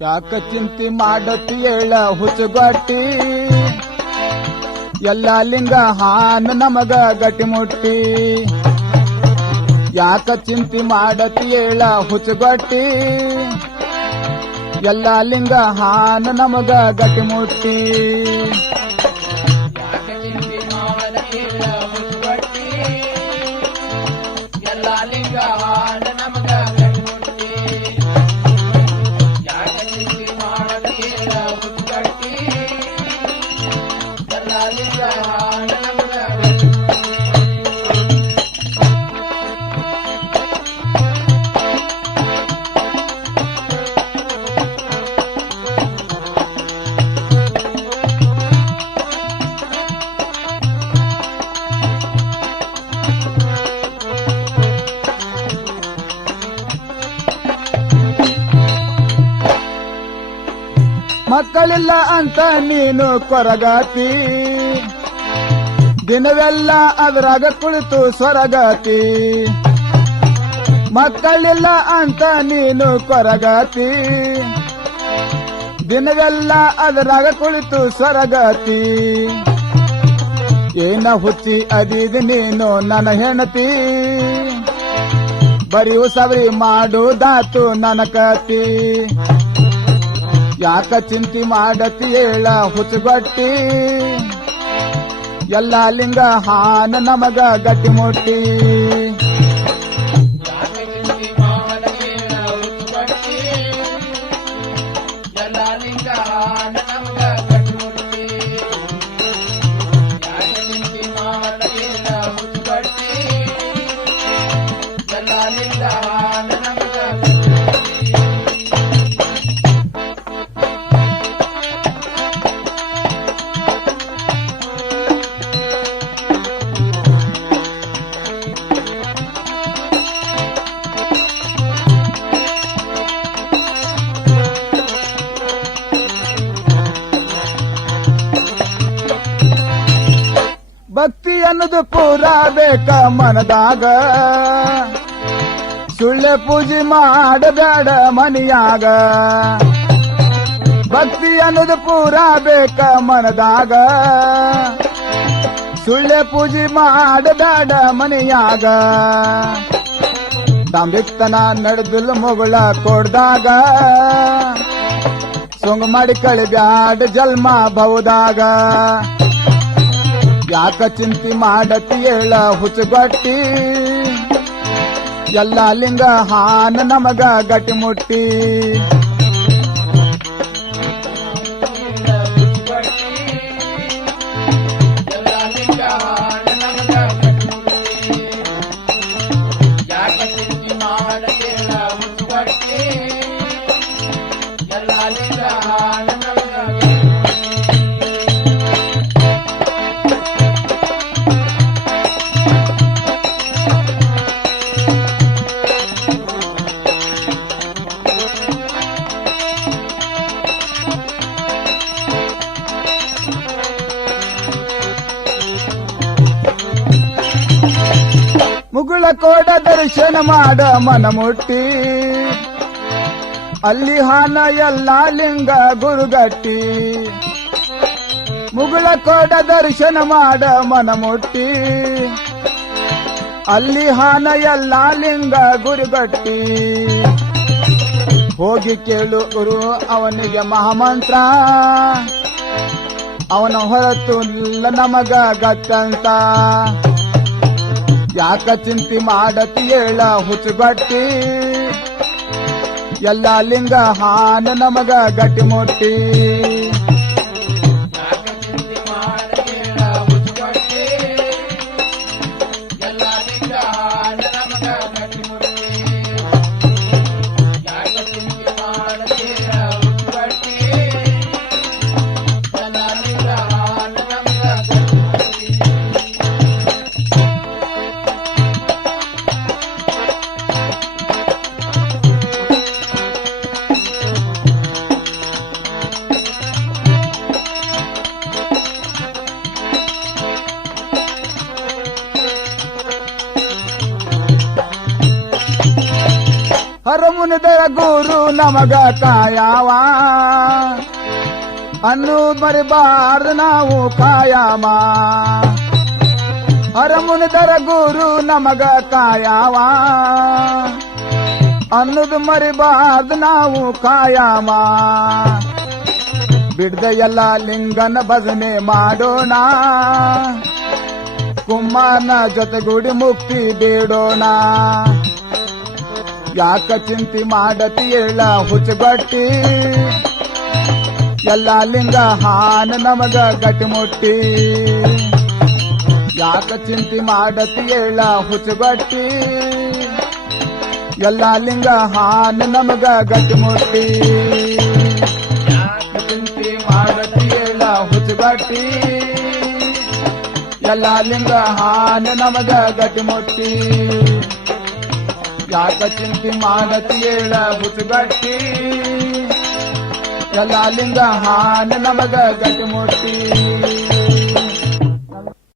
ಯಾಕ ಚಿಂತಿ ಮಾಡತಿ ಹೇಳ ಹುಚ್ಚುಗಟ್ಟಿ ಎಲ್ಲ ಲಿಂಗ ಹಾನ ನಮಗ ಗಟ್ಟಿ ಮುಟ್ಟಿ ಯಾಕ ಚಿಂತಿ ಮಾಡತಿ ಹೇಳ ಹುಚ್ಚುಗಟ್ಟಿ ಎಲ್ಲ ಲಿಂಗ ಹಾನ ನಮಗ ಗಟ್ಟಿ ಮುಟ್ಟಿ ಮಕ್ಕಳಿಲ್ಲ ಅಂತ ನೀನು ಕೊರಗಾತಿ ದಿನವೆಲ್ಲ ಅದರಾಗ ಕುಳಿತು ಸ್ವರಗಾತಿ ಮಕ್ಕಳಿಲ್ಲ ಅಂತ ನೀನು ಕೊರಗಾತಿ ದಿನವೆಲ್ಲ ಅದರಾಗ ಕುಳಿತು ಸ್ವರಗಾತಿ ಏನ ಹುಚ್ಚಿ ಅದಿದ ನೀನು ನನ್ನ ಹೆಣತಿ ಬರೀ ಸಬರಿ ಮಾಡುದಾತು ನನ್ನ ಕತಿ ಯಾಕ ಚಿಂತಿ ಮಾಡತಿ ಹೇಳ ಹುಚ್ಚುಗಟ್ಟಿ ಎಲ್ಲ ಲಿಂಗ ಹಾನ ನಮಗ ಗಟ್ಟಿ ಮುಟ್ಟಿ ಭಕ್ತಿ ಅನ್ನೋದು ಪೂರ ಬೇಕ ಮನದಾಗ ಸುಳ್ಳೆ ಪೂಜೆ ಮಾಡಬೇಡ ಮನಿಯಾಗ ಭಕ್ತಿ ಅನ್ನೋದು ಪೂರ ಬೇಕ ಮನದಾಗ ಸುಳ್ಳೆ ಪೂಜೆ ಮಾಡಬೇಡ ಮನಿಯಾಗ ದಾಂಬಿಕ್ತನ ನಡೆದಿಲ್ಲ ಮೊಗಳ ಕೊಡ್ದಾಗ ಸೊಂಗ ಮಾಡಿ ಕಳಿಬ್ಯಾಡ ಜನ್ಮ ಬಹುದಾಗ ಯಾಕ ಚಿಂತಿ ಮಾಡತಿ ಹೇಳ ಹುಚ್ಚುಗಟ್ಟಿ ಎಲ್ಲ ಲಿಂಗ ಹಾನ ನಮಗ ಗಟ್ಟಿ ಮುಟ್ಟಿ ಮುಗುಳ ಕೋಡ ದರ್ಶನ ಮಾಡ ಮನ ಮುಟ್ಟಿ ಅಲ್ಲಿ ಹಾನ ಎಲ್ಲ ಲಿಂಗ ಗುರುಗಟ್ಟಿ ಮುಗುಳ ಕೋಡ ದರ್ಶನ ಮಾಡ ಮನ ಮುಟ್ಟಿ ಅಲ್ಲಿ ಹಾನ ಎಲ್ಲ ಲಿಂಗ ಗುರುಗಟ್ಟಿ ಹೋಗಿ ಕೇಳು ಗುರು ಅವನಿಗೆ ಮಹಾಮಂತ್ರ ಅವನ ಹೊರತು ನಮಗ ಗತ್ತಂತ ಯಾಕ ಚಿಂತಿ ಮಾಡತಿ ಹೇಳ ಹುಚ್ಚುಗಟ್ಟಿ ಎಲ್ಲ ಲಿಂಗ ಹಾನ ನಮಗ ಗಟ್ಟಿ ಮುಟ್ಟಿ ಮುನಿದರ ಗುರು ನಮಗ ಕಾಯವ ಅನ್ನೋದ್ ಮರಿಬಾರ್ದು ನಾವು ಕಾಯಮ ಹರಮುನಿದರ ಗುರು ನಮಗ ಕಾಯವ ಅನ್ನೋದು ಮರಿಬಾರ್ದು ನಾವು ಕಾಯಮ ಬಿಡ್ದ ಎಲ್ಲ ಲಿಂಗನ ಭಜನೆ ಮಾಡೋಣ ಕುಮಾರನ ಜೊತೆಗೂಡಿ ಮುಕ್ತಿ ಬೇಡೋಣ ಯಾಕ ಚಿಂತೆ ಮಾಡತಿ ಹೇಳ ಹುಚ್ಚುಗಟ್ಟಿ ಎಲ್ಲ ಲಿಂಗ ಹಾನ ನಮಗ ಗಟ್ಟಿ ಮುಟ್ಟಿ ಯಾಕ ಚಿಂತೆ ಮಾಡತಿ ಹೇಳ ಹುಚ್ಚುಗಟ್ಟಿ ಎಲ್ಲ ಲಿಂಗ ಹಾನ ನಮಗ ಗಟ್ಟಿ ಮುಟ್ಟಿ ಯಾಕ ಚಿಂತೆ ಮಾಡತಿ ಹೇಳ ಹುಚ್ಚುಗಟ್ಟಿ ಎಲ್ಲ ಲಿಂಗ ಹಾನ ನಮಗ ಗಟ್ಟಿ ಮುಟ್ಟಿ ಯಾಕ ಚಿಂತೆ ಮಾಡತಿ ಹೇಳ ಹುಚ್ಚುಗಟ್ಟಿ ಎಲ್ಲ ಲಿಂಗ ಹಾನ ನಮಗ ಗಟ್ಟಿ ಮುಟ್ಟಿ